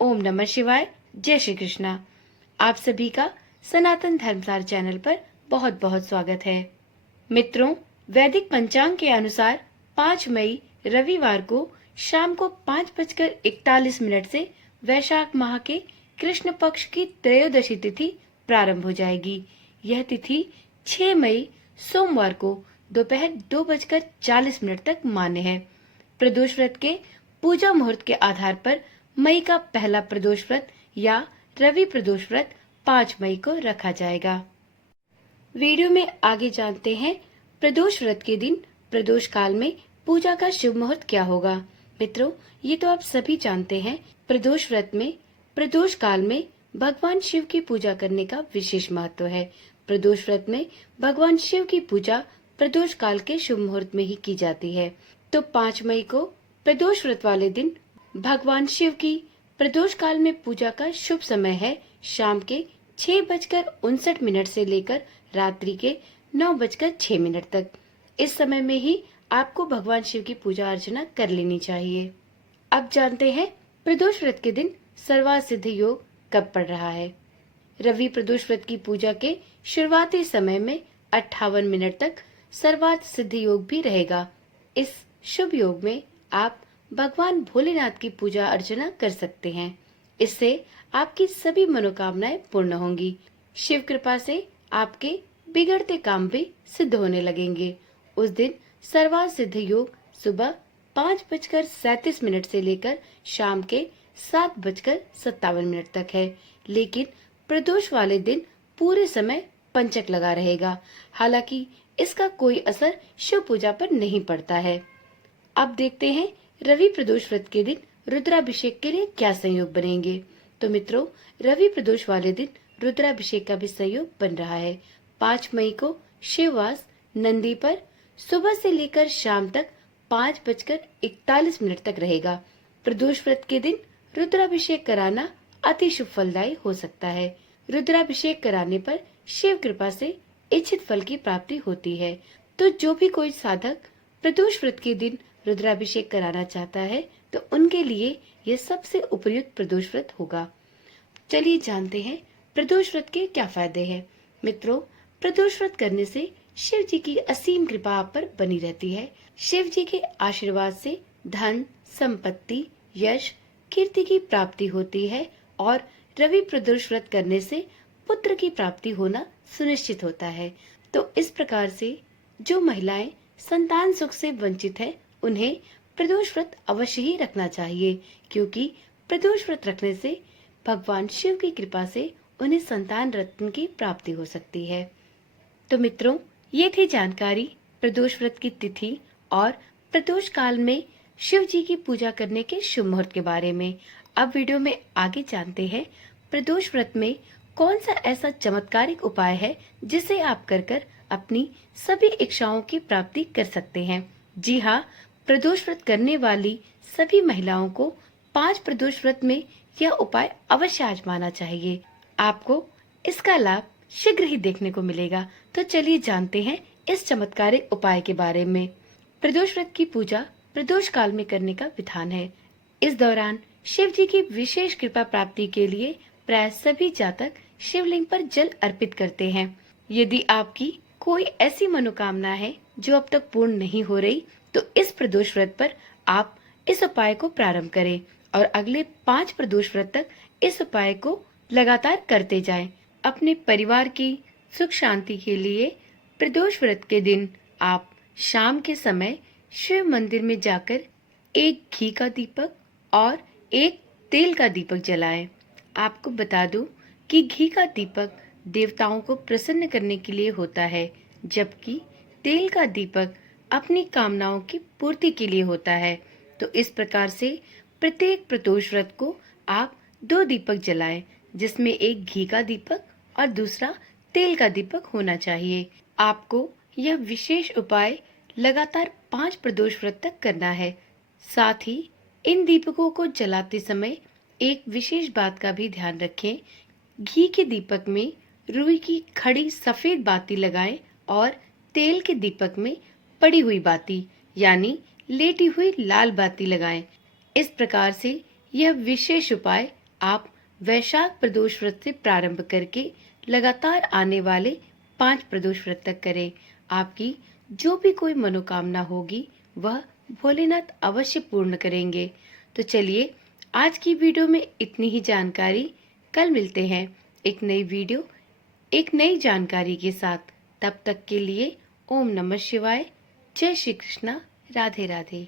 ओम नमः शिवाय। जय श्री कृष्णा। आप सभी का सनातन धर्मसार चैनल पर बहुत बहुत स्वागत है। मित्रों, वैदिक पंचांग के अनुसार 5 मई रविवार को शाम को 5:41 से वैशाख माह के कृष्ण पक्ष की त्रयोदशी तिथि प्रारंभ हो जाएगी। यह तिथि 6 मई सोमवार को दोपहर 2:40 तक मान्य है। प्रदोष व्रत के पूजा मुहूर्त के आधार पर मई का पहला प्रदोष व्रत या रवि प्रदोष व्रत 5 मई को रखा जाएगा। वीडियो में आगे जानते हैं प्रदोष व्रत के दिन प्रदोष काल में पूजा का शुभ मुहूर्त क्या होगा। मित्रों, ये तो आप सभी जानते हैं, प्रदोष व्रत में प्रदोष काल में भगवान शिव की पूजा करने का विशेष महत्व है। प्रदोष व्रत में भगवान शिव की पूजा प्रदोष काल के शुभ मुहूर्त में ही की जाती है। तो 5 मई को प्रदोष व्रत वाले दिन भगवान शिव की प्रदोष काल में पूजा का शुभ समय है शाम के 6:59 से लेकर रात्रि के 9:06 तक। इस समय में ही आपको भगवान शिव की पूजा अर्चना कर लेनी चाहिए। अब जानते हैं प्रदोष व्रत के दिन सर्वार्थ सिद्ध योग कब पड़ रहा है। रवि प्रदोष व्रत की पूजा के शुरुआती समय में 58 मिनट तक सर्वार्थ सिद्ध योग भी रहेगा। इस शुभ योग में आप भगवान भोलेनाथ की पूजा अर्चना कर सकते हैं। इससे आपकी सभी मनोकामनाएं पूर्ण होंगी। शिव कृपा से आपके बिगड़ते काम भी सिद्ध होने लगेंगे। उस दिन सर्वार्थ सिद्ध योग सुबह 5:37 से लेकर शाम के 7:57 तक है, लेकिन प्रदोष वाले दिन पूरे समय पंचक लगा रहेगा। हालांकि इसका कोई असर शिव पूजा पर नहीं पड़ता है। अब देखते हैं रवि प्रदोष व्रत के दिन रुद्राभिषेक के लिए क्या संयोग बनेंगे। तो मित्रों, रवि प्रदोष वाले दिन रुद्राभिषेक का भी संयोग बन रहा है। 5 मई को शिववास नंदी पर सुबह से लेकर शाम तक 5:41 तक रहेगा। प्रदोष व्रत के दिन रुद्राभिषेक कराना अति शुभ फलदायी हो सकता है। रुद्राभिषेक कराने पर शिव कृपा से इच्छित फल की प्राप्ति होती है। तो जो भी कोई साधक प्रदोष व्रत के दिन रुद्राभिषेक कराना चाहता है तो उनके लिए यह सबसे उपयुक्त प्रदोष व्रत होगा। चलिए जानते हैं प्रदोष व्रत के क्या फायदे हैं। मित्रों, प्रदोष व्रत करने से शिव जी की असीम कृपा आप पर बनी रहती है। शिव जी के आशीर्वाद से धन, संपत्ति, यश, कीर्ति की प्राप्ति होती है और रवि प्रदोष व्रत करने से पुत्र की प्राप्ति होना सुनिश्चित होता है। तो इस प्रकार से जो महिलाएं संतान सुख से वंचित है उन्हें प्रदोष व्रत अवश्य ही रखना चाहिए, क्योंकि प्रदोष व्रत रखने से भगवान शिव की कृपा से उन्हें संतान रत्न की प्राप्ति हो सकती है। तो मित्रों, ये थी जानकारी प्रदोष व्रत की तिथि और प्रदोष काल में शिव जी की पूजा करने के शुभ मुहूर्त के बारे में। अब वीडियो में आगे जानते हैं प्रदोष व्रत में कौन सा ऐसा चमत्कारिक उपाय है जिसे आप कर अपनी सभी इच्छाओं की प्राप्ति कर सकते हैं। जी हाँ, प्रदोष व्रत करने वाली सभी महिलाओं को 5 प्रदोष व्रत में यह उपाय अवश्य आजमाना चाहिए। आपको इसका लाभ शीघ्र ही देखने को मिलेगा। तो चलिए जानते हैं इस चमत्कारिक उपाय के बारे में। प्रदोष व्रत की पूजा प्रदोष काल में करने का विधान है। इस दौरान शिव जी की विशेष कृपा प्राप्ति के लिए प्राय सभी जातक शिवलिंग पर जल अर्पित करते हैं। यदि आपकी कोई ऐसी मनोकामना है जो अब तक पूर्ण नहीं हो रही, तो इस प्रदोष व्रत पर आप इस उपाय को प्रारंभ करें और अगले 5 प्रदोष व्रत तक इस उपाय को लगातार करते जाएं। अपने परिवार की सुख शांति के लिए प्रदोष व्रत के दिन आप शाम के समय शिव मंदिर में जाकर एक घी का दीपक और एक तेल का दीपक जलाएं। आपको बता दूं कि घी का दीपक देवताओं को प्रसन्न करने के लिए होता है, जबकि तेल का दीपक अपनी कामनाओं की पूर्ति के लिए होता है। तो इस प्रकार से प्रत्येक प्रदोष व्रत को आप 2 दीपक जलाएं, जिसमें एक घी का दीपक और दूसरा तेल का दीपक होना चाहिए। आपको यह विशेष उपाय लगातार 5 प्रदोष व्रत तक करना है। साथ ही इन दीपकों को जलाते समय एक विशेष बात का भी ध्यान रखें। घी के दीपक में रुई की खड़ी सफेद बाती लगाएं और तेल के दीपक में पड़ी हुई बाती यानी लेटी हुई लाल बाती लगाएं। इस प्रकार से यह विशेष उपाय आप वैशाख प्रदोष व्रत से प्रारंभ करके लगातार आने वाले 5 प्रदोष व्रत तक करें। आपकी जो भी कोई मनोकामना होगी वह भोलेनाथ अवश्य पूर्ण करेंगे। तो चलिए, आज की वीडियो में इतनी ही जानकारी। कल मिलते हैं एक नई वीडियो, एक नई जानकारी के साथ। तब तक के लिए ओम नमः शिवाय, जय श्री कृष्णा, राधे राधे।